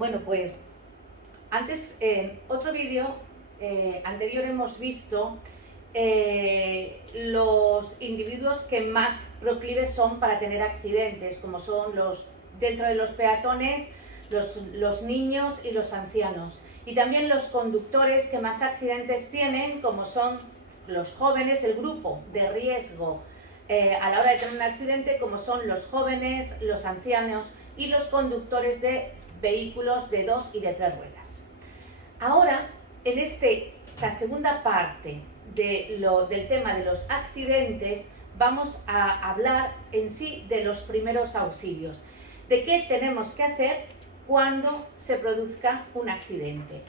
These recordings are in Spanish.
Bueno, pues antes, en otro vídeo anterior hemos visto los individuos que más proclives son para tener accidentes, como son dentro de los peatones, los niños y los ancianos. Y también los conductores que más accidentes tienen, como son los jóvenes, el grupo de riesgo a la hora de tener un accidente, como son los jóvenes, los ancianos y los conductores de vehículos de 2 y de 3 ruedas. Ahora, en esta segunda parte del tema de los accidentes, vamos a hablar en sí de los primeros auxilios, de qué tenemos que hacer cuando se produzca un accidente.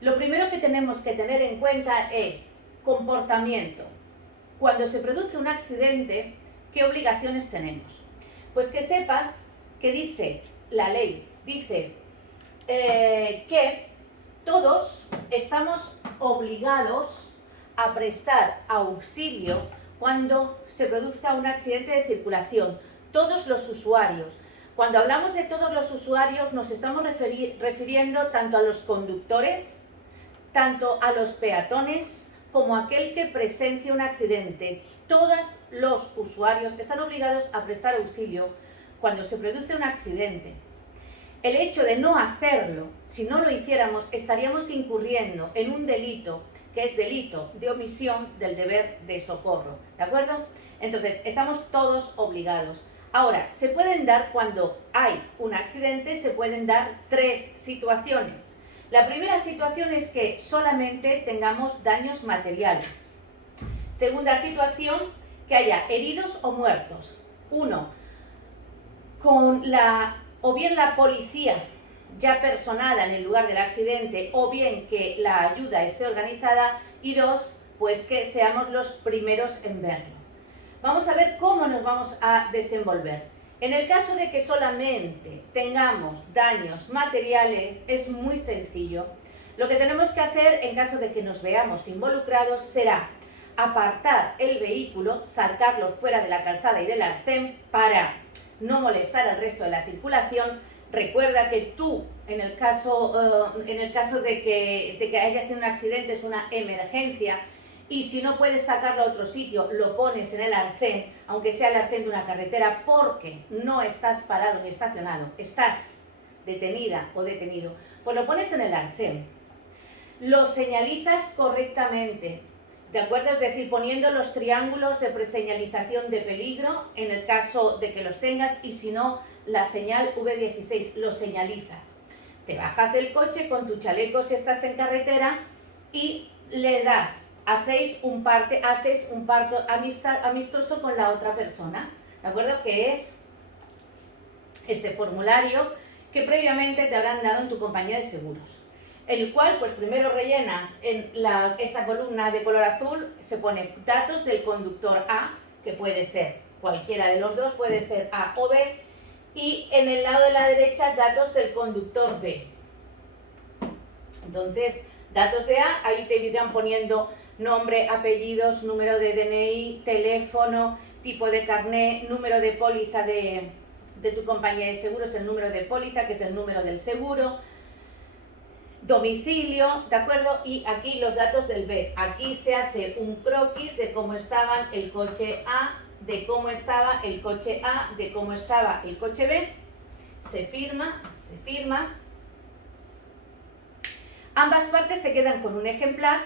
Lo primero que tenemos que tener en cuenta es comportamiento. Cuando se produce un accidente, ¿qué obligaciones tenemos? Pues que sepas que dice la ley, dice que todos estamos obligados a prestar auxilio cuando se produzca un accidente de circulación. Todos los usuarios. Cuando hablamos de todos los usuarios nos estamos refiriendo tanto a los conductores, tanto a los peatones, como aquel que presencia un accidente. Todos los usuarios están obligados a prestar auxilio cuando se produce un accidente. El hecho de no hacerlo, si no lo hiciéramos, estaríamos incurriendo en un delito, que es delito de omisión del deber de socorro, ¿de acuerdo? Entonces, estamos todos obligados. Ahora, se pueden dar, cuando hay un accidente, se pueden dar 3 situaciones. La primera situación es que solamente tengamos daños materiales. Segunda situación, que haya heridos o muertos. 1, o bien la policía ya personada en el lugar del accidente, o bien que la ayuda esté organizada. Y 2, pues que seamos los primeros en verlo. Vamos a ver cómo nos vamos a desenvolver. En el caso de que solamente tengamos daños materiales, es muy sencillo. Lo que tenemos que hacer en caso de que nos veamos involucrados será apartar el vehículo, sacarlo fuera de la calzada y del arcén para no molestar al resto de la circulación. Recuerda que tú, en el caso de que hayas tenido un accidente, es una emergencia, y si no puedes sacarlo a otro sitio, lo pones en el arcén, aunque sea el arcén de una carretera, porque no estás parado ni estacionado, estás detenida o detenido, pues lo pones en el arcén. Lo señalizas correctamente, ¿de acuerdo? Es decir, poniendo los triángulos de preseñalización de peligro en el caso de que los tengas, y si no, la señal V16, lo señalizas. Te bajas del coche con tu chaleco si estás en carretera y le das. Haces un parto amistoso con la otra persona, ¿de acuerdo? Que es este formulario que previamente te habrán dado en tu compañía de seguros, el cual pues primero rellenas en esta columna de color azul, se pone datos del conductor A, que puede ser cualquiera de los dos, puede ser A o B, y en el lado de la derecha datos del conductor B. Entonces, datos de A, ahí te irán poniendo nombre, apellidos, número de DNI, teléfono, tipo de carné, número de póliza de tu compañía de seguros, el número de póliza, que es el número del seguro, domicilio, ¿de acuerdo? Y aquí los datos del B. Aquí se hace un croquis de cómo estaba el coche A, de cómo estaba el coche A, de cómo estaba el coche B. Se firma. Ambas partes se quedan con un ejemplar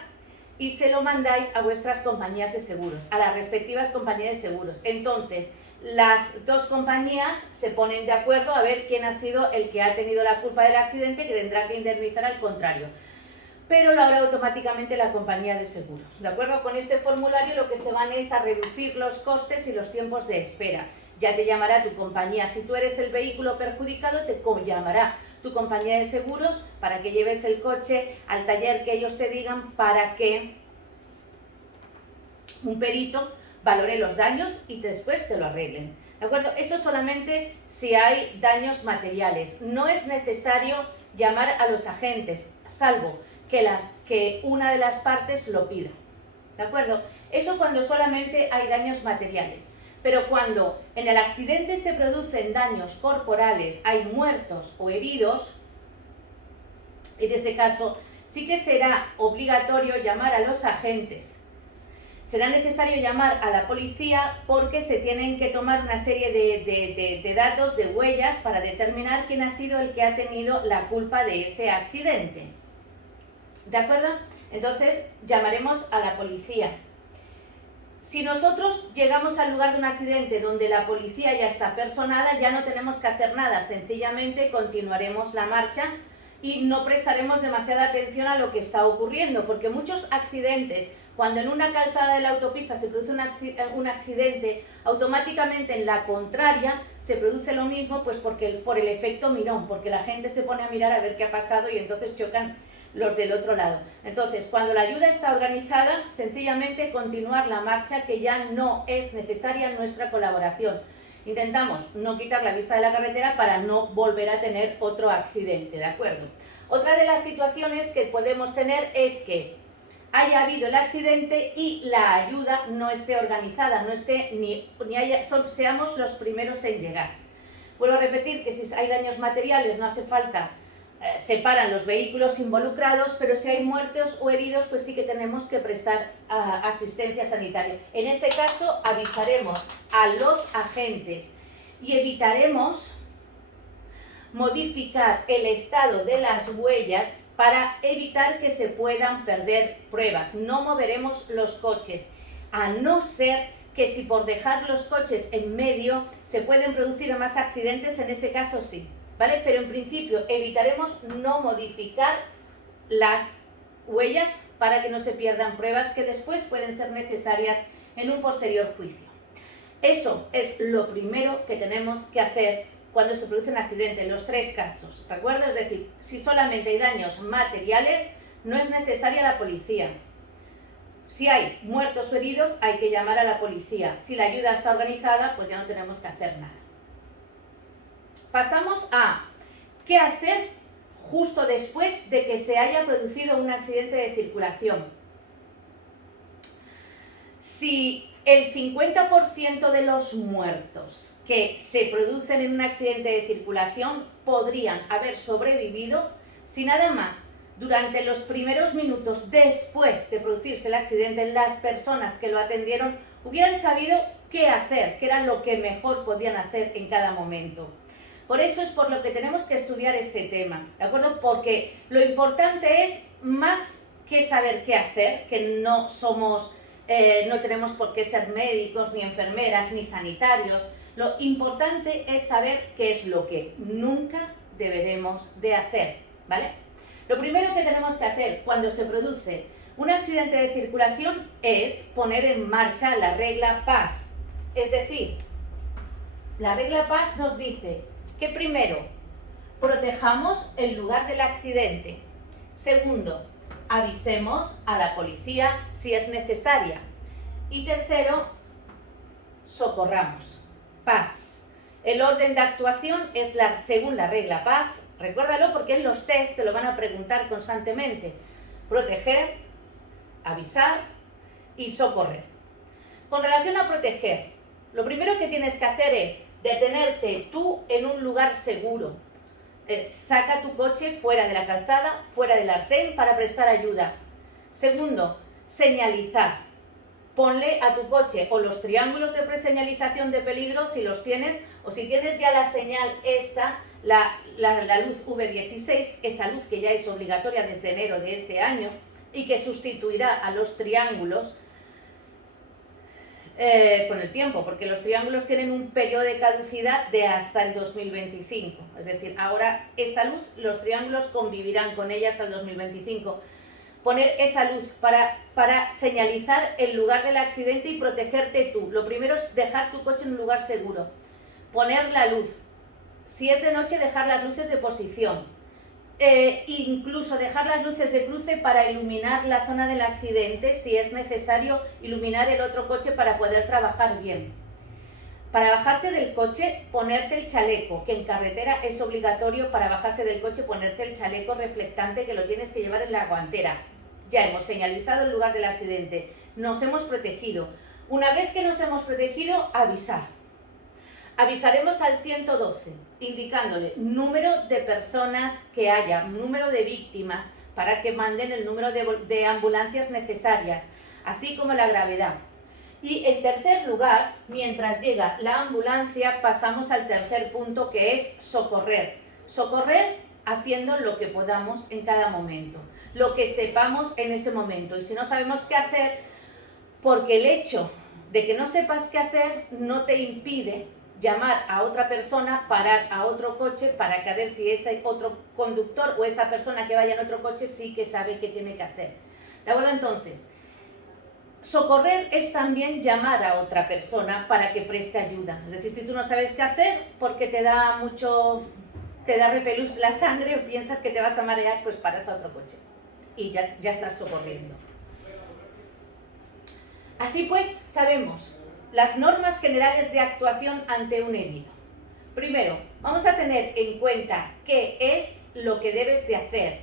y se lo mandáis a vuestras compañías de seguros, a las respectivas compañías de seguros. Entonces, las dos compañías se ponen de acuerdo a ver quién ha sido el que ha tenido la culpa del accidente, que tendrá que indemnizar al contrario. Pero lo hará automáticamente la compañía de seguros. ¿De acuerdo? Con este formulario lo que se van es a reducir los costes y los tiempos de espera. Ya te llamará tu compañía. Si tú eres el vehículo perjudicado, te llamará tu compañía de seguros para que lleves el coche al taller que ellos te digan, para que un perito valore los daños y después te lo arreglen. ¿De acuerdo? Eso solamente si hay daños materiales. No es necesario llamar a los agentes, salvo que una de las partes lo pida. ¿De acuerdo? Eso cuando solamente hay daños materiales. Pero cuando en el accidente se producen daños corporales, hay muertos o heridos, En ese caso, sí que será obligatorio llamar a los agentes. Será necesario llamar a la policía porque se tienen que tomar una serie de datos, de huellas, para determinar quién ha sido el que ha tenido la culpa de ese accidente. ¿De acuerdo? Entonces, llamaremos a la policía. Si nosotros llegamos al lugar de un accidente donde la policía ya está personada, ya no tenemos que hacer nada, sencillamente continuaremos la marcha y no prestaremos demasiada atención a lo que está ocurriendo, porque muchos accidentes, cuando en una calzada de la autopista se produce un accidente, automáticamente en la contraria se produce lo mismo, pues por el efecto mirón, porque la gente se pone a mirar a ver qué ha pasado y entonces chocan los del otro lado. Entonces, cuando la ayuda está organizada, sencillamente continuar la marcha, que ya no es necesaria nuestra colaboración. Intentamos no quitar la vista de la carretera para no volver a tener otro accidente, ¿de acuerdo? Otra de las situaciones que podemos tener es que haya habido el accidente y la ayuda no esté organizada, no esté seamos los primeros en llegar. Vuelvo a repetir que si hay daños materiales no hace falta, se paran los vehículos involucrados, pero si hay muertos o heridos, pues sí que tenemos que prestar asistencia sanitaria. En ese caso avisaremos a los agentes y evitaremos modificar el estado de las huellas para evitar que se puedan perder pruebas. No moveremos los coches, a no ser que si por dejar los coches en medio se pueden producir más accidentes, en ese caso sí, ¿vale? Pero en principio evitaremos no modificar las huellas para que no se pierdan pruebas que después pueden ser necesarias en un posterior juicio. Eso es lo primero que tenemos que hacer cuando se produce un accidente, en los tres casos. ¿Recuerda? Es decir, si solamente hay daños materiales, no es necesaria la policía. Si hay muertos o heridos, hay que llamar a la policía. Si la ayuda está organizada, pues ya no tenemos que hacer nada. Pasamos a qué hacer justo después de que se haya producido un accidente de circulación. Si el 50% de los muertos que se producen en un accidente de circulación podrían haber sobrevivido, si nada más durante los primeros minutos después de producirse el accidente las personas que lo atendieron hubieran sabido qué hacer, qué era lo que mejor podían hacer en cada momento. Por eso es por lo que tenemos que estudiar este tema, ¿de acuerdo? Porque lo importante es, más que saber qué hacer, que no tenemos por qué ser médicos, ni enfermeras, ni sanitarios. Lo importante es saber qué es lo que nunca deberemos de hacer, ¿vale? Lo primero que tenemos que hacer cuando se produce un accidente de circulación es poner en marcha la regla PAS. Es decir, la regla PAS nos dice que primero, protejamos el lugar del accidente. Segundo, avisemos a la policía si es necesaria. Y tercero, socorramos. PAS. El orden de actuación es según la regla PAS. Recuérdalo porque en los test te lo van a preguntar constantemente. Proteger, avisar y socorrer. Con relación a proteger, lo primero que tienes que hacer es detenerte tú en un lugar seguro. Saca tu coche fuera de la calzada, fuera del arcén para prestar ayuda. Segundo, señalizar. Ponle a tu coche o los triángulos de preseñalización de peligro si los tienes, o si tienes ya la señal esta, la luz V16, esa luz que ya es obligatoria desde enero de este año y que sustituirá a los triángulos con el tiempo, porque los triángulos tienen un periodo de caducidad de hasta el 2025. Es decir, ahora esta luz, los triángulos convivirán con ella hasta el 2025. Poner esa luz para señalizar el lugar del accidente y protegerte tú. Lo primero es dejar tu coche en un lugar seguro. Poner la luz. Si es de noche, dejar las luces de posición. Incluso dejar las luces de cruce para iluminar la zona del accidente, si es necesario iluminar el otro coche para poder trabajar bien. Para bajarte del coche, ponerte el chaleco, que en carretera es obligatorio para bajarse del coche ponerte el chaleco reflectante, que lo tienes que llevar en la guantera. Ya hemos señalizado el lugar del accidente, nos hemos protegido. Una vez que nos hemos protegido, avisar. Avisaremos al 112, indicándole número de personas que haya, número de víctimas, para que manden el número de ambulancias necesarias, así como la gravedad. Y en tercer lugar, mientras llega la ambulancia, pasamos al tercer punto, que es socorrer. Socorrer haciendo lo que podamos en cada momento, lo que sepamos en ese momento. Y si no sabemos qué hacer, porque el hecho de que no sepas qué hacer no te impide llamar a otra persona, parar a otro coche para que a ver si ese otro conductor o esa persona que vaya en otro coche sí que sabe qué tiene que hacer. ¿De acuerdo? Entonces, socorrer es también llamar a otra persona para que preste ayuda. Es decir, si tú no sabes qué hacer porque te da repelús la sangre o piensas que te vas a marear, pues paras a otro coche y ya estás socorriendo. Así pues, sabemos las normas generales de actuación ante un herido. Primero, vamos a tener en cuenta qué es lo que debes de hacer.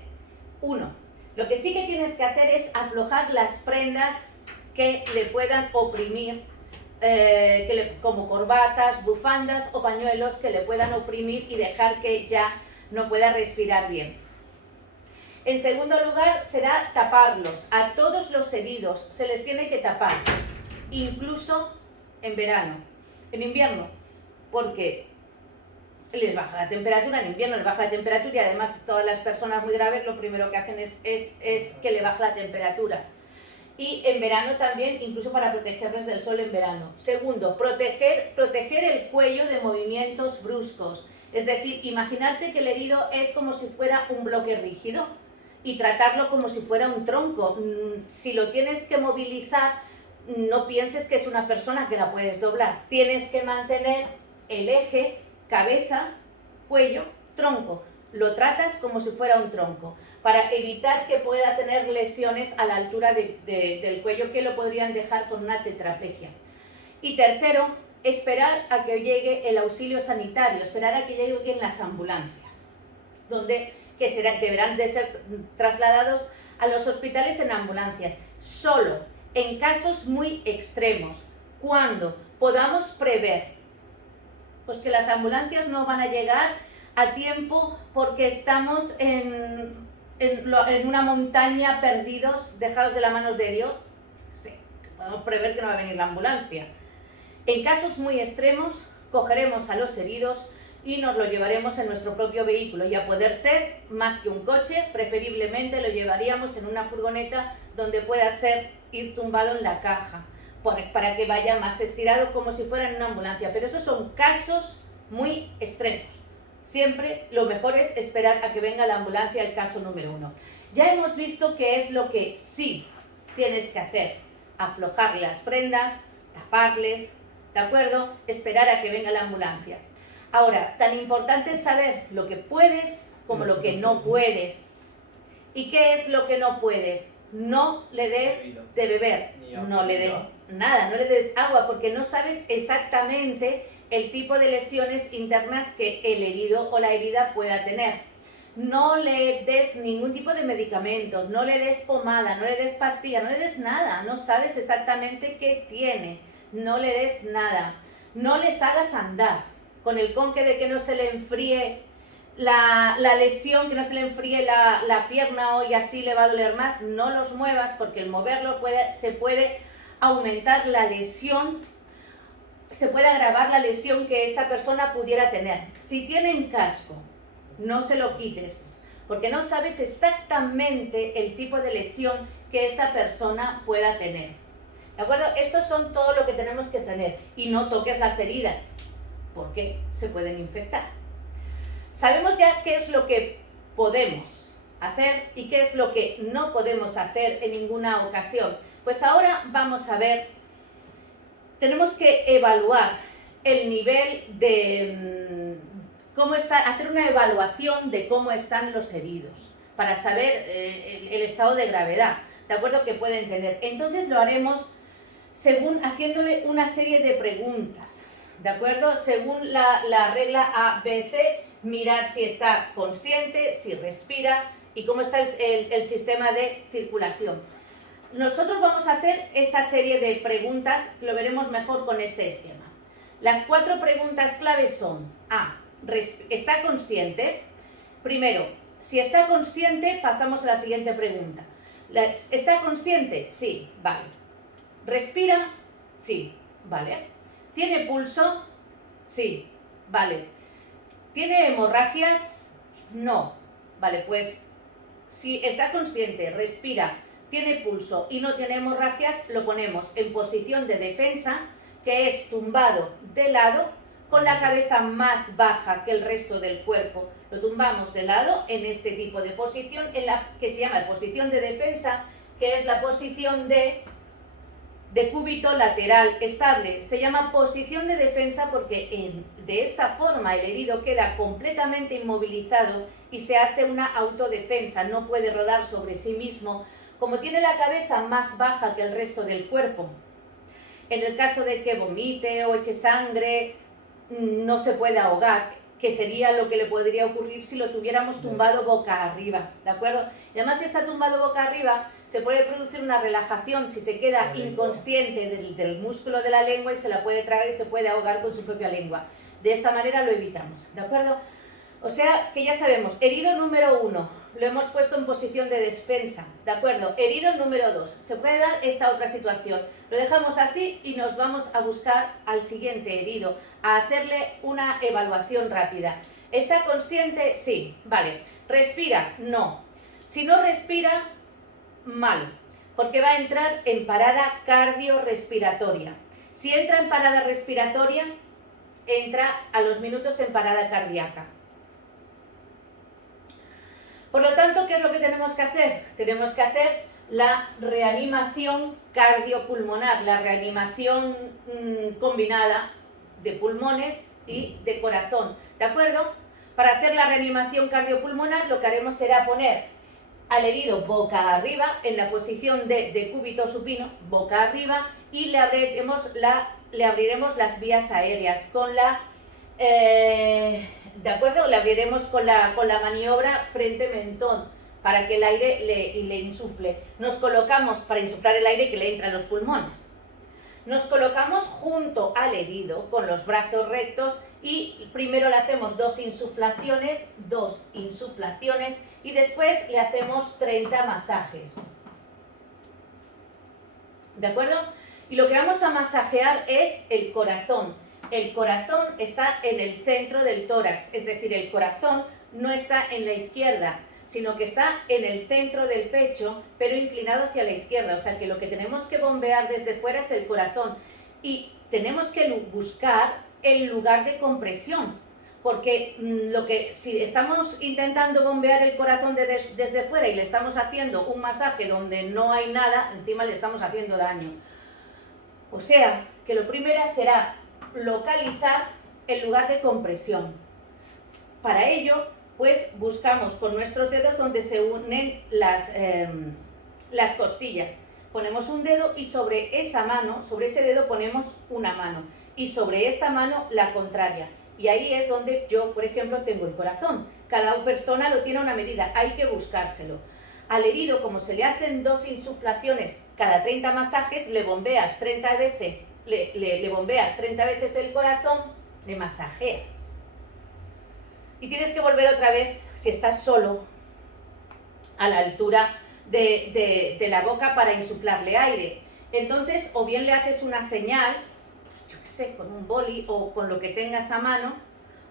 1. Lo que sí que tienes que hacer es aflojar las prendas que le puedan oprimir, como corbatas, bufandas o pañuelos que le puedan oprimir y dejar que ya no pueda respirar bien. En segundo lugar, será taparlos. A todos los heridos se les tiene que tapar, incluso en verano. En invierno, porque les baja la temperatura, en invierno les baja la temperatura y además todas las personas muy graves lo primero que hacen es que le baja la temperatura. Y en verano también, incluso para protegerles del sol en verano. Segundo, proteger el cuello de movimientos bruscos. Es decir, imaginarte que el herido es como si fuera un bloque rígido y tratarlo como si fuera un tronco. Si lo tienes que movilizar, no pienses que es una persona que la puedes doblar. Tienes que mantener el eje cabeza, cuello, tronco. Lo tratas como si fuera un tronco, para evitar que pueda tener lesiones a la altura del cuello que lo podrían dejar con una tetraplegia. Y tercero, esperar a que llegue el auxilio sanitario, esperar a que lleguen las ambulancias, deberán de ser trasladados a los hospitales en ambulancias, solo en casos muy extremos, cuando podamos prever pues que las ambulancias no van a llegar a tiempo porque estamos en una montaña perdidos, dejados de las manos de Dios. Sí, podemos prever que no va a venir la ambulancia. En casos muy extremos, cogeremos a los heridos y nos lo llevaremos en nuestro propio vehículo, y a poder ser más que un coche, preferiblemente lo llevaríamos en una furgoneta donde pueda ir tumbado en la caja, para que vaya más estirado como si fuera en una ambulancia. Pero esos son casos muy extremos. Siempre lo mejor es esperar a que venga la ambulancia, el caso número 1. Ya hemos visto qué es lo que sí tienes que hacer: aflojar las prendas, taparles, ¿de acuerdo? Esperar a que venga la ambulancia. Ahora, tan importante es saber lo que puedes como lo que no puedes. ¿Y qué es lo que no puedes? No le des de beber, no le des nada, no le des agua, porque no sabes exactamente el tipo de lesiones internas que el herido o la herida pueda tener. No le des ningún tipo de medicamento, no le des pomada, no le des pastilla, no le des nada, no sabes exactamente qué tiene, no le des nada. No les hagas andar, con el conque de que no se le enfríe la lesión, que no se le enfríe la pierna y así le va a doler más. No los muevas, porque el moverlo se puede aumentar la lesión, se puede agravar la lesión que esta persona pudiera tener. Si tienen casco, no se lo quites, porque no sabes exactamente el tipo de lesión que esta persona pueda tener. ¿De acuerdo? Estos son todo lo que tenemos que tener. Y no toques las heridas, porque se pueden infectar. Sabemos ya qué es lo que podemos hacer y qué es lo que no podemos hacer en ninguna ocasión. Pues ahora vamos a ver, tenemos que evaluar el nivel de cómo está, hacer una evaluación de cómo están los heridos, para saber el estado de gravedad, ¿de acuerdo?, que pueden tener. Entonces lo haremos haciéndole una serie de preguntas, ¿de acuerdo? Según la regla ABC, mirar si está consciente, si respira y cómo está el sistema de circulación. Nosotros vamos a hacer esta serie de preguntas, lo veremos mejor con este esquema. Las 4 preguntas claves son: A, ¿está consciente? Primero, si está consciente, pasamos a la siguiente pregunta. ¿Está consciente? Sí, vale. ¿Respira? Sí, vale. ¿Tiene pulso? Sí, vale. ¿Tiene hemorragias? No. Vale, pues si está consciente, respira, tiene pulso y no tiene hemorragias, lo ponemos en posición de defensa, que es tumbado de lado, con la cabeza más baja que el resto del cuerpo. Lo tumbamos de lado en este tipo de posición, en la que se llama posición de defensa, que es la posición de cúbito lateral estable. Se llama posición de defensa porque de esta forma el herido queda completamente inmovilizado y se hace una autodefensa, no puede rodar sobre sí mismo, como tiene la cabeza más baja que el resto del cuerpo. En el caso de que vomite o eche sangre, no se puede ahogar, que sería lo que le podría ocurrir si lo tuviéramos tumbado boca arriba, ¿de acuerdo? Y además, si está tumbado boca arriba, se puede producir una relajación si se queda inconsciente del músculo de la lengua y se la puede tragar y se puede ahogar con su propia lengua. De esta manera lo evitamos, ¿de acuerdo? O sea que ya sabemos, herido número 1, lo hemos puesto en posición de defensa, ¿de acuerdo? Herido número 2, se puede dar esta otra situación. Lo dejamos así y nos vamos a buscar al siguiente herido, a hacerle una evaluación rápida. ¿Está consciente? Sí, vale. ¿Respira? No. Si no respira, mal, porque va a entrar en parada cardiorrespiratoria. Si entra en parada respiratoria, entra a los minutos en parada cardíaca. Por lo tanto, ¿qué es lo que tenemos que hacer? Tenemos que hacer la reanimación cardiopulmonar, la reanimación combinada de pulmones y de corazón, ¿de acuerdo? Para hacer la reanimación cardiopulmonar, lo que haremos será poner al herido boca arriba, en la posición de cúbito supino, boca arriba, y le abriremos las vías aéreas con la... ¿de acuerdo? Le abriremos con la maniobra frente-mentón para que el aire le insufle. Nos colocamos para insuflar el aire que le entra a los pulmones. Nos colocamos junto al herido con los brazos rectos y primero le hacemos 2 insuflaciones y después le hacemos 30 masajes. ¿De acuerdo? Y lo que vamos a masajear es el corazón. El corazón está en el centro del tórax, es decir, el corazón no está en la izquierda, sino que está en el centro del pecho, pero inclinado hacia la izquierda. O sea que lo que tenemos que bombear desde fuera es el corazón. Y tenemos que buscar el lugar de compresión, porque si estamos intentando bombear el corazón desde fuera y le estamos haciendo un masaje donde no hay nada, encima le estamos haciendo daño. O sea que lo primero será localizar el lugar de compresión. Para ello, pues buscamos con nuestros dedos donde se unen las costillas. Ponemos un dedo y sobre esa mano, sobre ese dedo ponemos una mano y sobre esta mano la contraria. Y ahí es donde yo, por ejemplo, tengo el corazón. Cada persona lo tiene a una medida, hay que buscárselo. Al herido, como se le hacen 2 insuflaciones cada 30 masajes, le bombeas 30 veces, le bombeas 30 veces el corazón, le masajeas. Y tienes que volver otra vez, si estás solo, a la altura de la boca para insuflarle aire. Entonces, o bien le haces una señal, yo qué sé, con un boli o con lo que tengas a mano,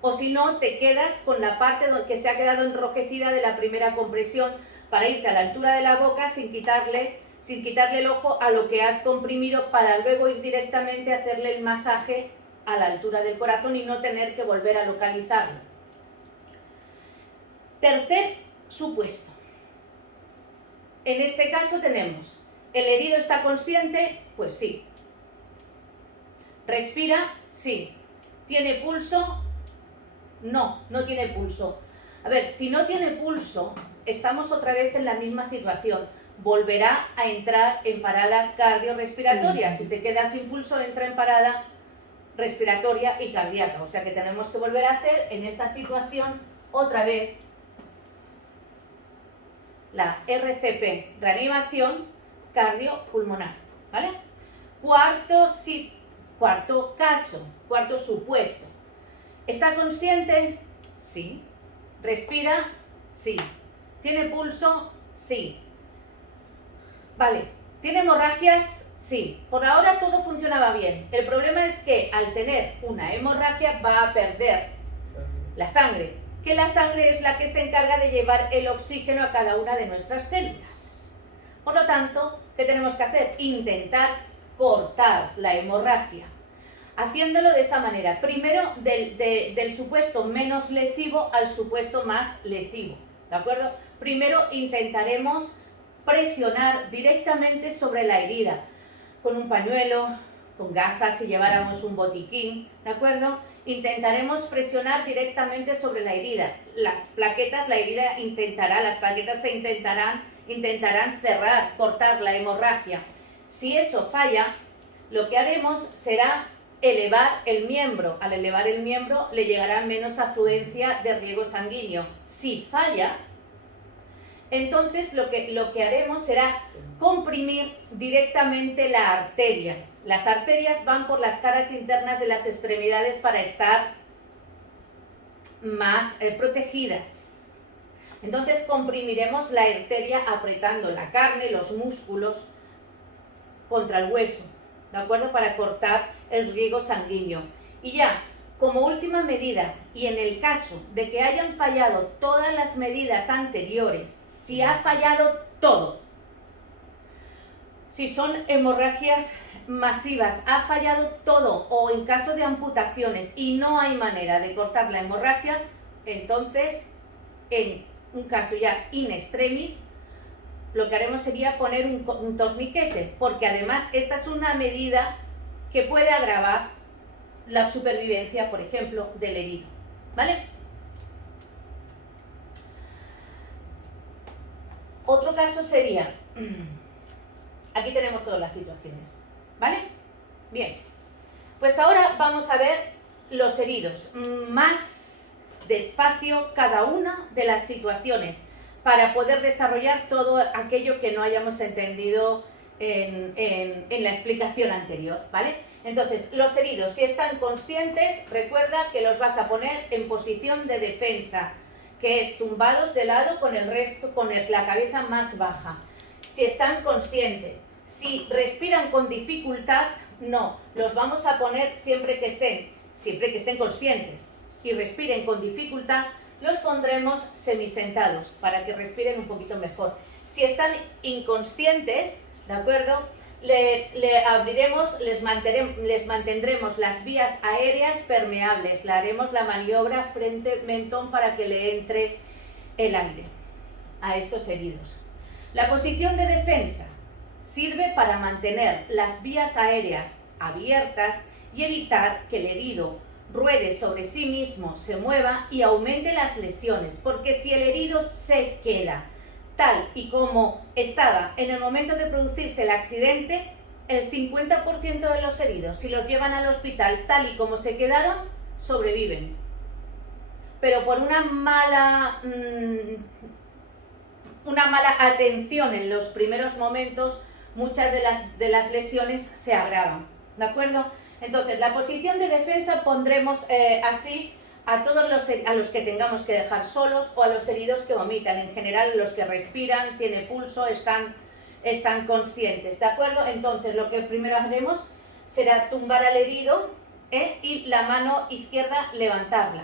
o si no, te quedas con la parte que se ha quedado enrojecida de la primera compresión para irte a la altura de la boca sin quitarle el ojo a lo que has comprimido, para luego ir directamente a hacerle el masaje a la altura del corazón y no tener que volver a localizarlo. Tercer supuesto. En este caso tenemos, ¿el herido está consciente? Pues sí. ¿Respira? Sí. ¿Tiene pulso? No, no tiene pulso. A ver, si no tiene pulso, estamos otra vez en la misma situación. Volverá a entrar en parada cardiorrespiratoria. Si se queda sin pulso, entra en parada respiratoria y cardíaca. O sea que tenemos que volver a hacer en esta situación otra vez la RCP, reanimación cardiopulmonar, ¿vale? cuarto caso, cuarto supuesto. ¿Está consciente? Sí. ¿Respira? Sí. ¿Tiene pulso? Sí. Vale. ¿Tiene hemorragias? Sí. Por ahora todo funcionaba bien. El problema es que al tener una hemorragia va a perder la sangre, que la sangre es la que se encarga de llevar el oxígeno a cada una de nuestras células. Por lo tanto, ¿qué tenemos que hacer? Intentar cortar la hemorragia. Haciéndolo de esta manera, primero del supuesto menos lesivo al supuesto más lesivo, ¿de acuerdo? Primero intentaremos presionar directamente sobre la herida, con un pañuelo, con gasas si lleváramos un botiquín, ¿de acuerdo? Intentaremos presionar directamente sobre la herida. Las plaquetas se intentarán cerrar, cortar la hemorragia. Si eso falla, lo que haremos será elevar el miembro. Al elevar el miembro le llegará menos afluencia de riego sanguíneo. Si falla, entonces lo que haremos será comprimir directamente la arteria. Las arterias van por las caras internas de las extremidades para estar más protegidas. Entonces comprimiremos la arteria apretando la carne, los músculos contra el hueso, ¿de acuerdo? Para cortar el riego sanguíneo. Y ya, como última medida, y en el caso de que hayan fallado todas las medidas anteriores, si ha fallado todo, si son hemorragias masivas, ha fallado todo, o en caso de amputaciones y no hay manera de cortar la hemorragia, entonces, en un caso ya in extremis, lo que haremos sería poner un torniquete, porque además esta es una medida que puede agravar la supervivencia, por ejemplo, del herido, ¿vale? Otro caso sería, aquí tenemos todas las situaciones, ¿vale? Bien, pues ahora vamos a ver los heridos, más despacio cada una de las situaciones, para poder desarrollar todo aquello que no hayamos entendido en la explicación anterior, ¿vale? Entonces, los heridos, si están conscientes, recuerda que los vas a poner en posición de defensa, que es tumbados de lado con la cabeza más baja. Si están conscientes, si respiran con dificultad, no, los vamos a poner siempre que estén conscientes y respiren con dificultad, los pondremos semisentados para que respiren un poquito mejor. Si están inconscientes, ¿de acuerdo? Les mantendremos las vías aéreas permeables, le haremos la maniobra frente-mentón para que le entre el aire a estos heridos. La posición de defensa sirve para mantener las vías aéreas abiertas y evitar que el herido ruede sobre sí mismo, se mueva y aumente las lesiones, porque si el herido se queda tal y como estaba en el momento de producirse el accidente, el 50% de los heridos, si los llevan al hospital tal y como se quedaron, sobreviven. Pero por una mala atención en los primeros momentos, muchas de las lesiones se agravan, ¿de acuerdo? Entonces, la posición de defensa pondremos así a los que tengamos que dejar solos o a los heridos que vomitan. En general, los que respiran, tienen pulso, están conscientes, ¿de acuerdo? Entonces, lo que primero haremos será tumbar al herido y la mano izquierda levantarla.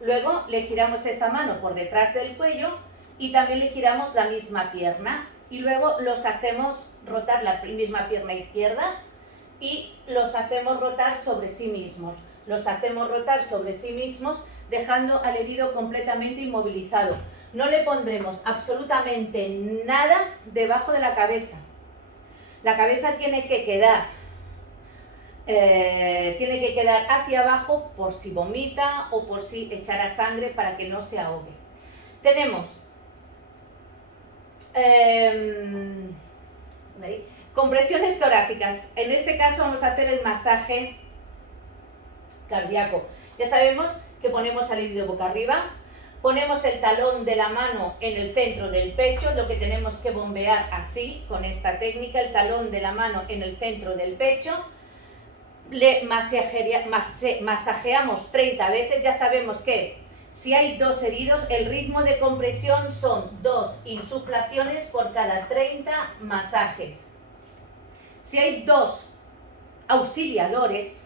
Luego le giramos esa mano por detrás del cuello y también le giramos la misma pierna. Y luego los hacemos rotar la misma pierna izquierda y los hacemos rotar sobre sí mismos. Los hacemos rotar sobre sí mismos dejando al herido completamente inmovilizado. No le pondremos absolutamente nada debajo de la cabeza. La cabeza tiene que quedar hacia abajo por si vomita o por si echara sangre para que no se ahogue. Tenemos compresiones torácicas. En este caso vamos a hacer el masaje cardíaco. Ya sabemos que ponemos al herido boca arriba, Ponemos el talón de la mano en el centro del pecho, lo que tenemos que bombear así, con esta técnica, el talón de la mano en el centro del pecho. Le masajeamos 30 veces, ya sabemos que si hay 2 heridos, el ritmo de compresión son 2 insuflaciones por cada 30 masajes. Si hay 2 auxiliadores,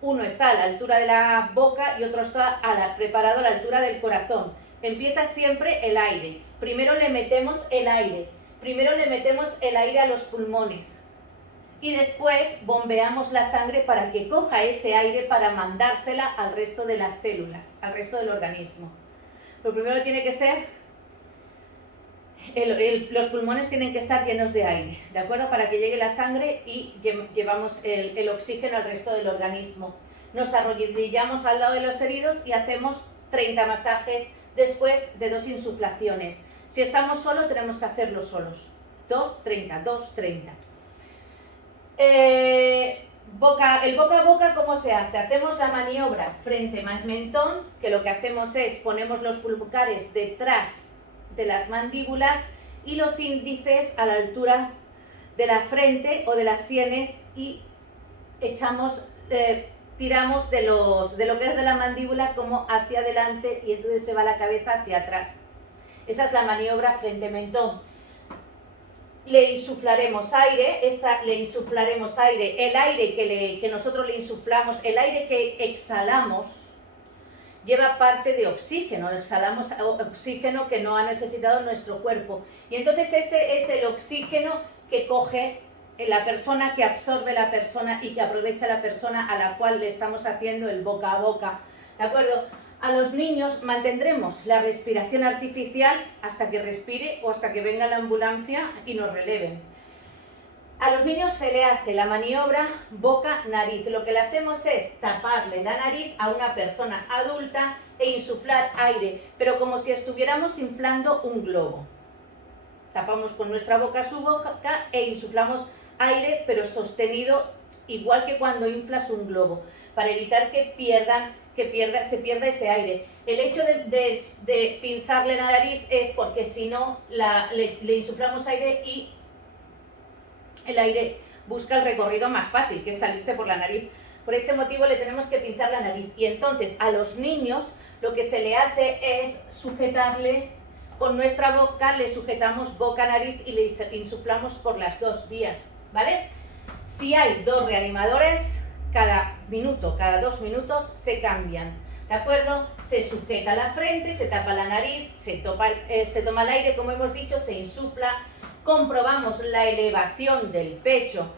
uno está a la altura de la boca y otro está preparado a la altura del corazón. Empieza siempre el aire. Primero le metemos el aire. Primero le metemos el aire a los pulmones. Y después bombeamos la sangre para que coja ese aire para mandársela al resto de las células, al resto del organismo. Lo primero tiene que ser, los pulmones tienen que estar llenos de aire, ¿de acuerdo? Para que llegue la sangre y llevamos el oxígeno al resto del organismo. Nos arrodillamos al lado de los heridos y hacemos 30 masajes después de 2 insuflaciones. Si estamos solos, tenemos que hacerlo solos. 2, 30, 2, 30. El boca a boca, ¿cómo se hace? Hacemos la maniobra frente-mentón, que lo que hacemos es ponemos los pulgares detrás de las mandíbulas y los índices a la altura de la frente o de las sienes y tiramos de lo que es de la mandíbula como hacia adelante y entonces se va la cabeza hacia atrás. Esa es la maniobra frente-mentón. Le insuflaremos aire, el aire que nosotros le insuflamos, el aire que exhalamos, lleva parte de oxígeno, exhalamos oxígeno que no ha necesitado nuestro cuerpo. Y entonces ese es el oxígeno que coge la persona, que absorbe la persona y que aprovecha la persona a la cual le estamos haciendo el boca a boca. ¿De acuerdo? A los niños mantendremos la respiración artificial hasta que respire o hasta que venga la ambulancia y nos releven. A los niños se le hace la maniobra boca-nariz. Lo que le hacemos es taparle la nariz a una persona adulta e insuflar aire, pero como si estuviéramos inflando un globo. Tapamos con nuestra boca su boca e insuflamos aire, pero sostenido igual que cuando inflas un globo, para evitar que se pierda ese aire. El hecho de pinzarle la nariz es porque si no le insuflamos aire y el aire busca el recorrido más fácil, que es salirse por la nariz. Por ese motivo le tenemos que pinzar la nariz. Y entonces a los niños lo que se le hace es sujetarle con nuestra boca, le sujetamos boca-nariz y le insuflamos por las 2 vías, ¿vale? Si hay 2 reanimadores, cada 2 minutos se cambian, ¿de acuerdo? Se sujeta la frente, se tapa la nariz, se toma el aire, como hemos dicho, se insufla. Comprobamos la elevación del pecho,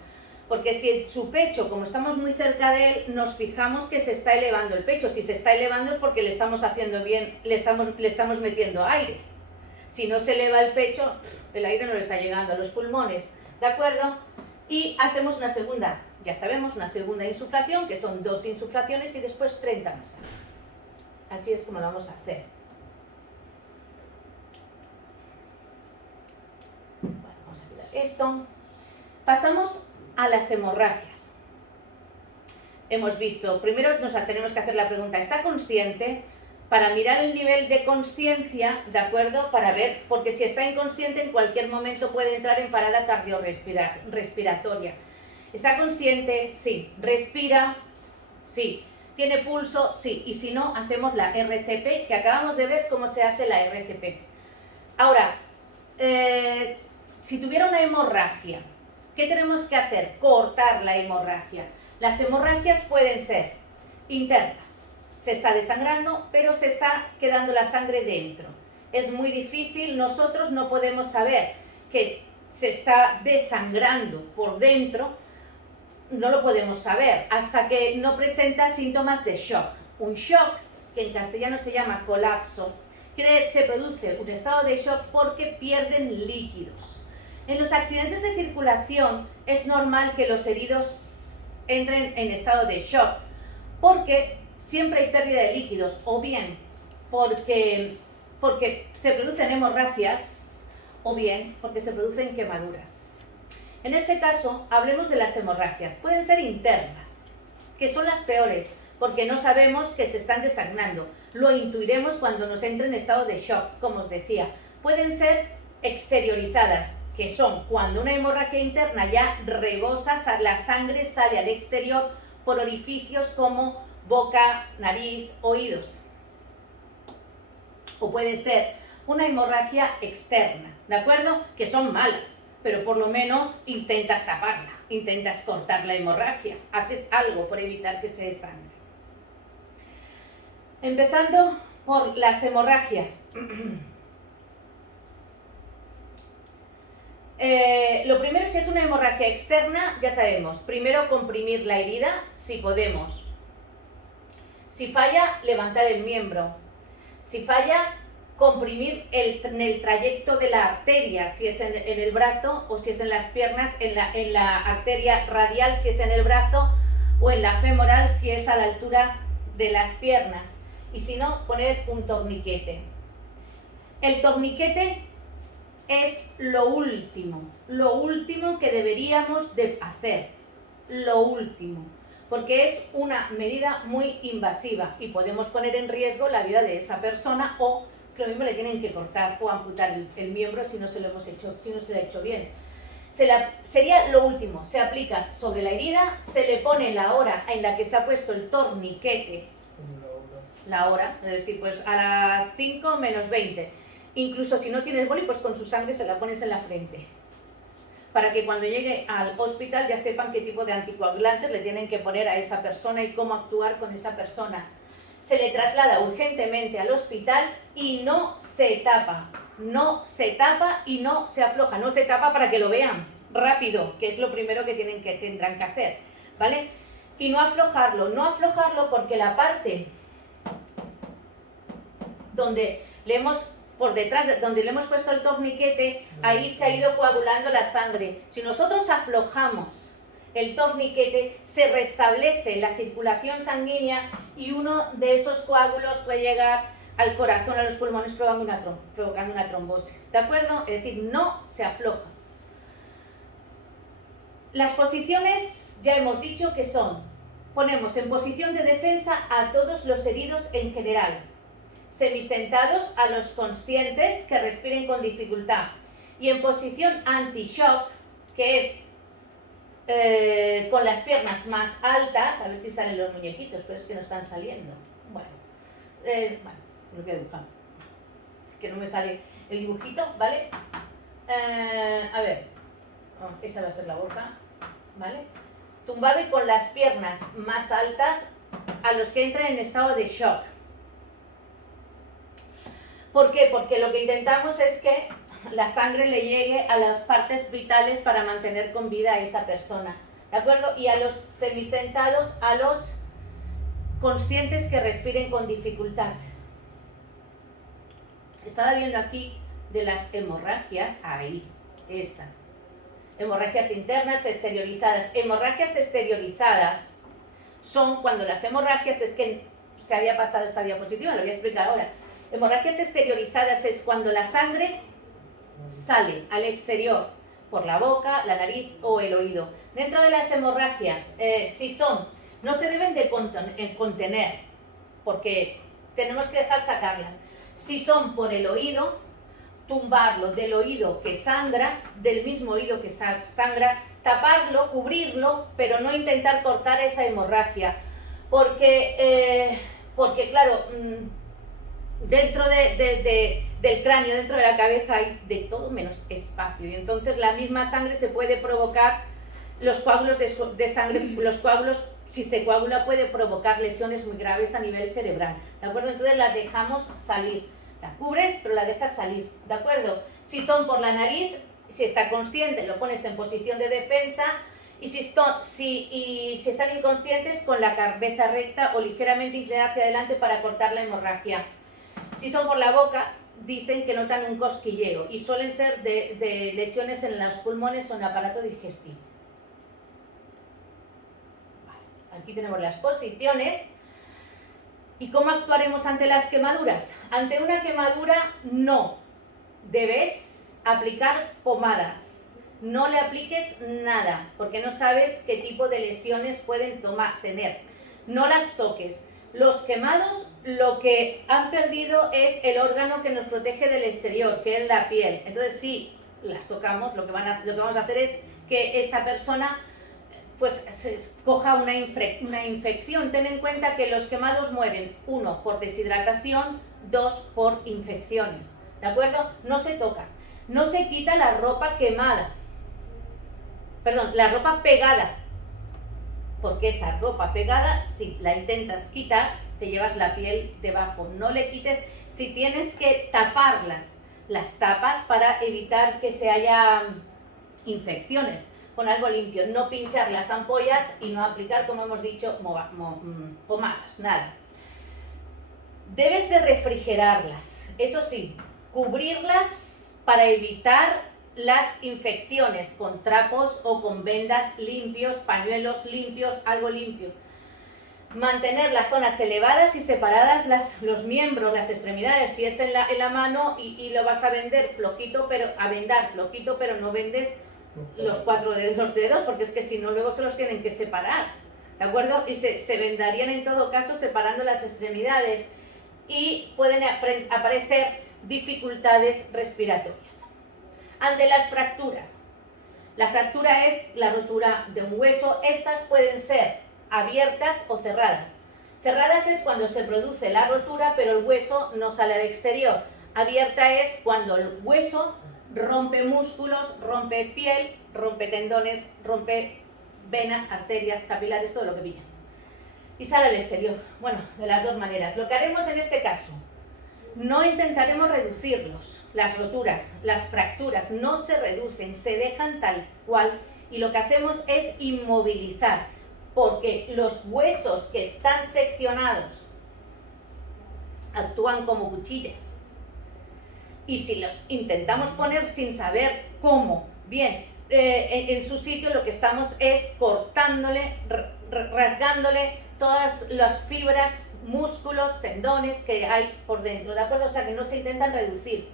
porque si su pecho, como estamos muy cerca de él, nos fijamos que se está elevando el pecho. Si se está elevando es porque le estamos haciendo bien, le estamos metiendo aire. Si no se eleva el pecho, el aire no le está llegando a los pulmones, ¿de acuerdo? Y hacemos una segunda, ya sabemos, una segunda insuflación, que son 2 insuflaciones y después 30 masajes. Así es como lo vamos a hacer. Vamos a quitar esto. Pasamos a las hemorragias. Hemos visto, primero tenemos que hacer la pregunta, ¿está consciente? Para mirar el nivel de consciencia, ¿de acuerdo? Para ver, porque si está inconsciente en cualquier momento puede entrar en parada cardiorrespiratoria. ¿Está consciente? Sí. ¿Respira? Sí. ¿Tiene pulso? Sí. Y si no, hacemos la RCP, que acabamos de ver cómo se hace la RCP. Ahora, si tuviera una hemorragia, ¿qué tenemos que hacer? Cortar la hemorragia. Las hemorragias pueden ser internas. Se está desangrando, pero se está quedando la sangre dentro. Es muy difícil, nosotros no podemos saber que se está desangrando por dentro, no lo podemos saber hasta que no presenta síntomas de shock. Un shock, que en castellano se llama colapso, se produce un estado de shock porque pierden líquidos. En los accidentes de circulación es normal que los heridos entren en estado de shock, porque siempre hay pérdida de líquidos, o bien porque se producen hemorragias, o bien porque se producen quemaduras. En este caso, hablemos de las hemorragias. Pueden ser internas, que son las peores, porque no sabemos que se están desangrando. Lo intuiremos cuando nos entre en estado de shock, como os decía. Pueden ser exteriorizadas, que son cuando una hemorragia interna ya rebosa, la sangre sale al exterior por orificios como boca, nariz, oídos. O puede ser una hemorragia externa, ¿de acuerdo? Que son malas, pero por lo menos intentas taparla, intentas cortar la hemorragia, haces algo por evitar que se desangre. Empezando por las hemorragias. Lo primero, si es una hemorragia externa, ya sabemos, primero comprimir la herida, si podemos. Si falla, levantar el miembro. Si falla, comprimir en el trayecto de la arteria, si es en el brazo o si es en las piernas, en la arteria radial, si es en el brazo, o en la femoral, si es a la altura de las piernas. Y si no, poner un torniquete. El torniquete es lo último que deberíamos de hacer, lo último, porque es una medida muy invasiva y podemos poner en riesgo la vida de esa persona, o que lo mismo le tienen que cortar o amputar el miembro si no se lo ha hecho bien. Sería lo último, se aplica sobre la herida, se le pone la hora en la que se ha puesto el torniquete, la hora, es decir, pues a las 5 menos 20. Incluso si no tienes boli, pues con su sangre se la pones en la frente, para que cuando llegue al hospital ya sepan qué tipo de anticoagulantes le tienen que poner a esa persona y cómo actuar con esa persona. Se le traslada urgentemente al hospital y no se tapa y no se afloja. No se tapa para que lo vean rápido, que es lo primero que tendrán que hacer, ¿vale? Y no aflojarlo porque la parte donde le hemos donde le hemos puesto el torniquete, ahí se ha ido coagulando la sangre. Si nosotros aflojamos el torniquete, se restablece la circulación sanguínea y uno de esos coágulos puede llegar al corazón, a los pulmones, provocando una trombosis. ¿De acuerdo? Es decir, no se afloja. Las posiciones, ya hemos dicho que son, ponemos en posición de defensa a todos los heridos en general, semisentados a los conscientes que respiren con dificultad, y en posición anti-shock, que es con las piernas más altas, a ver si salen los muñequitos, pero es que no están saliendo. Bueno, lo voy a dibujar, que no me sale el dibujito, ¿vale? A ver, esa va a ser la boca, ¿vale? Tumbado y con las piernas más altas a los que entran en estado de shock. ¿Por qué? Porque lo que intentamos es que la sangre le llegue a las partes vitales para mantener con vida a esa persona, ¿de acuerdo? Y a los semisentados, a los conscientes que respiren con dificultad. Estaba viendo aquí de las hemorragias, ahí, esta. Hemorragias internas exteriorizadas. Hemorragias exteriorizadas son cuando las hemorragias, es que se había pasado esta diapositiva, lo voy a explicar ahora. Hemorragias exteriorizadas es cuando la sangre sale al exterior por la boca, la nariz o el oído. Dentro de las hemorragias, no se deben de contener, porque tenemos que dejar sacarlas. Si son por el oído, tumbarlo del oído que sangra, del mismo oído que sangra, taparlo, cubrirlo, pero no intentar cortar esa hemorragia, porque claro, dentro del cráneo, dentro de la cabeza hay de todo menos espacio, y entonces la misma sangre se puede provocar, los coágulos de sangre, los coágulos, si se coagula, puede provocar lesiones muy graves a nivel cerebral, ¿de acuerdo? Entonces la dejamos salir, la cubres pero la dejas salir, ¿de acuerdo? Si son por la nariz, si está consciente, lo pones en posición de defensa, y si están inconscientes, con la cabeza recta o ligeramente inclinada hacia adelante para cortar la hemorragia. Si son por la boca, dicen que notan un cosquilleo y suelen ser de lesiones en los pulmones o en el aparato digestivo. Vale, aquí tenemos las posiciones. ¿Y cómo actuaremos ante las quemaduras? Ante una quemadura no debes aplicar pomadas, no le apliques nada, porque no sabes qué tipo de lesiones pueden tener. no las toques. Los quemados lo que han perdido es el órgano que nos protege del exterior, que es la piel. Entonces si las tocamos, lo que vamos a hacer es que esa persona pues se coja una infección. Ten en cuenta que los quemados mueren, 1, por deshidratación, 2, por infecciones, ¿de acuerdo? No se toca, no se quita la ropa quemada, perdón, la ropa pegada, porque esa ropa pegada, si la intentas quitar, te llevas la piel debajo. No le quites, si tienes que taparlas, las tapas para evitar que se haya infecciones con algo limpio. No pinchar las ampollas y no aplicar, como hemos dicho, pomadas, nada. Debes de refrigerarlas, eso sí, cubrirlas para evitar las infecciones con trapos o con vendas limpios, pañuelos limpios, algo limpio. Mantener las zonas elevadas y separadas los miembros, las extremidades, si es en la mano y lo vas a vendar flojito, pero no vendes los 4 dedos, porque es que si no luego se los tienen que separar, ¿de acuerdo? Y se vendarían en todo caso separando las extremidades y pueden aparecer dificultades respiratorias. Ante las fracturas, la fractura es la rotura de un hueso. Estas pueden ser abiertas o cerradas. Cerradas es cuando se produce la rotura pero el hueso no sale al exterior. Abierta es cuando el hueso rompe músculos, rompe piel, rompe tendones, rompe venas, arterias, capilares, todo lo que pilla. Y sale al exterior. Bueno, de las dos maneras. Lo que haremos en este caso, no intentaremos reducirlos, las roturas, las fracturas no se reducen, se dejan tal cual y lo que hacemos es inmovilizar, porque los huesos que están seccionados actúan como cuchillas y si los intentamos poner sin saber cómo, bien, en su sitio lo que estamos es cortándole, rasgándole todas las fibras, músculos, tendones que hay por dentro, ¿de acuerdo? O sea que no se intentan reducir.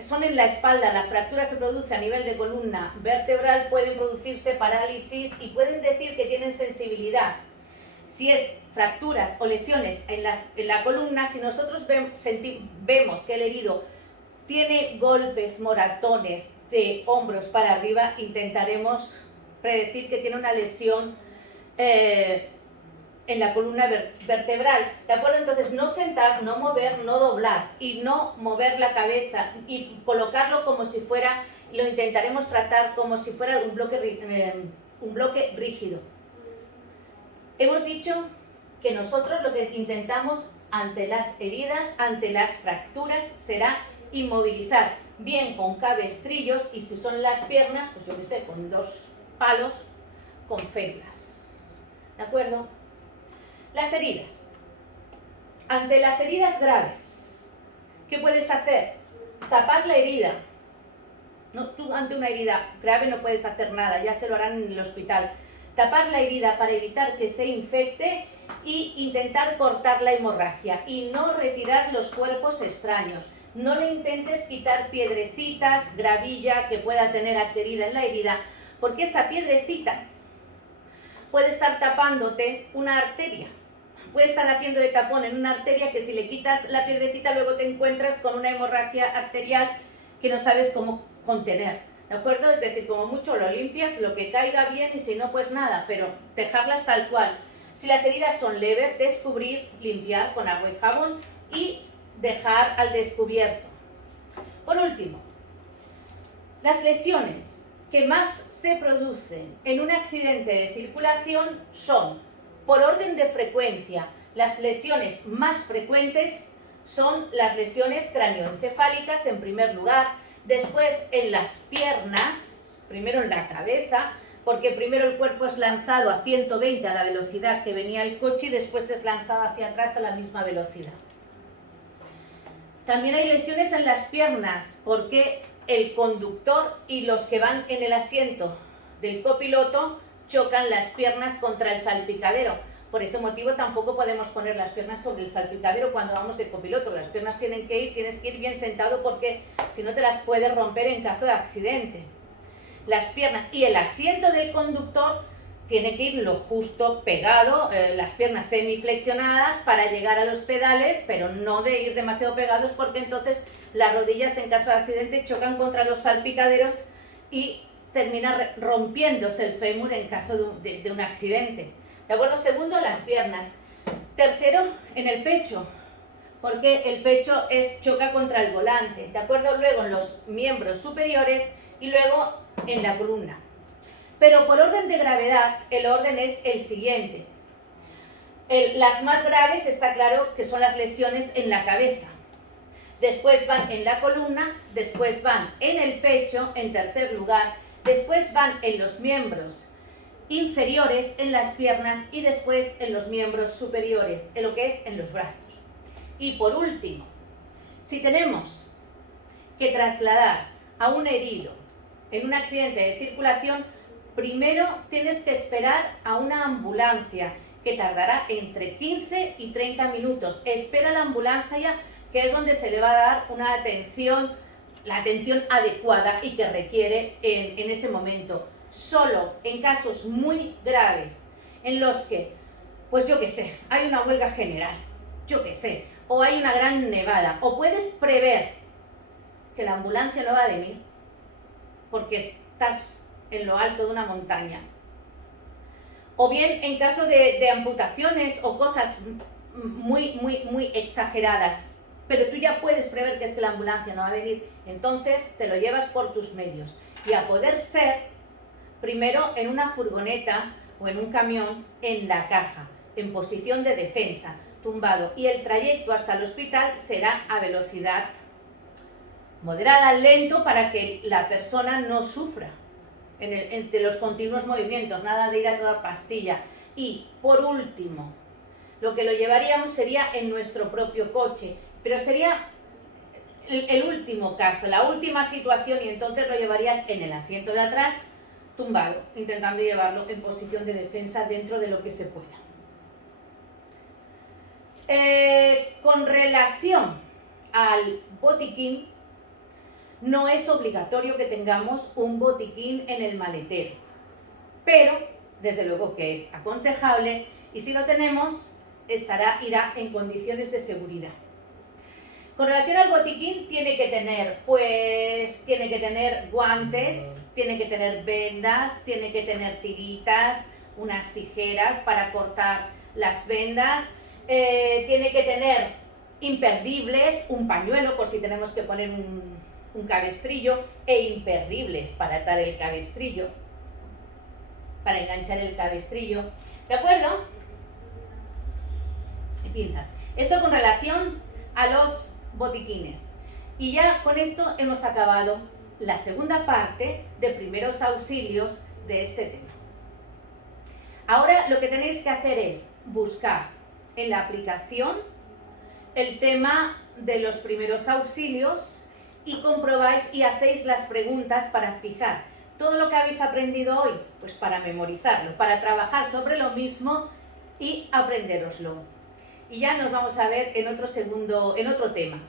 Son en la espalda, la fractura se produce a nivel de columna vertebral, pueden producirse parálisis y pueden decir que tienen sensibilidad. Si es fracturas o lesiones en la columna, si nosotros vemos que el herido tiene golpes, moratones de hombros para arriba, intentaremos predecir que tiene una lesión en la columna vertebral, ¿de acuerdo? Entonces no sentar, no mover, no doblar y no mover la cabeza y colocarlo como si fuera, lo intentaremos tratar como si fuera un bloque rígido. Hemos dicho que nosotros lo que intentamos ante las heridas, ante las fracturas, será inmovilizar, bien con cabestrillos y si son las piernas, pues yo qué sé, con 2 palos, con férulas. ¿De acuerdo? Las heridas. Ante las heridas graves, ¿qué puedes hacer? Tapar la herida. No, tú ante una herida grave no puedes hacer nada, ya se lo harán en el hospital. Tapar la herida para evitar que se infecte y intentar cortar la hemorragia y no retirar los cuerpos extraños. No le intentes quitar piedrecitas, gravilla que pueda tener adherida en la herida, porque esa piedrecita puede estar tapándote una arteria, puede estar haciendo de tapón en una arteria que si le quitas la piedrecita luego te encuentras con una hemorragia arterial que no sabes cómo contener, ¿de acuerdo? Es decir, como mucho lo limpias, lo que caiga bien y si no pues nada, pero dejarlas tal cual. Si las heridas son leves, descubrir, limpiar con agua y jabón y dejar al descubierto. Por último, las lesiones que más se producen en un accidente de circulación son, por orden de frecuencia, las lesiones más frecuentes son las lesiones craneoencefálicas en primer lugar, después en las piernas, primero en la cabeza, porque primero el cuerpo es lanzado a 120 a la velocidad que venía el coche y después es lanzado hacia atrás a la misma velocidad. También hay lesiones en las piernas, porque el conductor y los que van en el asiento del copiloto chocan las piernas contra el salpicadero. Por ese motivo tampoco podemos poner las piernas sobre el salpicadero cuando vamos de copiloto. Las piernas tienes que ir bien sentado porque si no te las puedes romper en caso de accidente. Las piernas y el asiento del conductor tiene que ir lo justo pegado, las piernas semiflexionadas para llegar a los pedales, pero no de ir demasiado pegados porque entonces las rodillas en caso de accidente chocan contra los salpicaderos y termina rompiéndose el fémur en caso de un accidente. ¿De acuerdo? Segundo, las piernas. Tercero, en el pecho, porque el pecho choca contra el volante. ¿De acuerdo? Luego en los miembros superiores y luego en la columna. Pero por orden de gravedad, el orden es el siguiente. Las más graves está claro que son las lesiones en la cabeza. Después van en la columna, después van en el pecho, en tercer lugar, después van en los miembros inferiores, en las piernas y después en los miembros superiores, en lo que es en los brazos. Y por último, si tenemos que trasladar a un herido en un accidente de circulación, primero tienes que esperar a una ambulancia que tardará entre 15 y 30 minutos. Espera la ambulancia, que es donde se le va a dar una atención, la atención adecuada y que requiere en ese momento. Solo en casos muy graves en los que, pues yo qué sé, hay una huelga general, yo qué sé, o hay una gran nevada, o puedes prever que la ambulancia no va a venir porque estás en lo alto de una montaña, o bien en caso de amputaciones o cosas muy exageradas, pero tú ya puedes prever que es que la ambulancia no va a venir, entonces te lo llevas por tus medios y a poder ser primero en una furgoneta o en un camión en la caja, en posición de defensa, tumbado, y el trayecto hasta el hospital será a velocidad moderada, lento, para que la persona no sufra entre los continuos movimientos, nada de ir a toda pastilla. Y por último, lo que lo llevaríamos sería en nuestro propio coche, pero sería el último caso, la última situación, y entonces lo llevarías en el asiento de atrás, tumbado, intentando llevarlo en posición de defensa dentro de lo que se pueda. Con relación al botiquín, no es obligatorio que tengamos un botiquín en el maletero, pero desde luego que es aconsejable, y si lo tenemos, irá en condiciones de seguridad. Con relación al botiquín, tiene que tener guantes, tiene que tener vendas, tiene que tener tiritas, unas tijeras para cortar las vendas, tiene que tener imperdibles, un pañuelo por si tenemos que poner un cabestrillo, e imperdibles para atar el cabestrillo, para enganchar el cabestrillo, ¿de acuerdo? Y pinzas. Esto con relación a los botiquines. Y ya con esto hemos acabado la segunda parte de primeros auxilios de este tema. Ahora lo que tenéis que hacer es buscar en la aplicación el tema de los primeros auxilios y comprobáis y hacéis las preguntas para fijar todo lo que habéis aprendido hoy, pues para memorizarlo, para trabajar sobre lo mismo y aprendéroslo. Y ya nos vamos a ver en otro tema.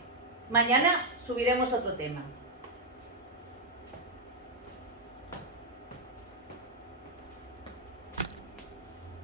Mañana subiremos otro tema.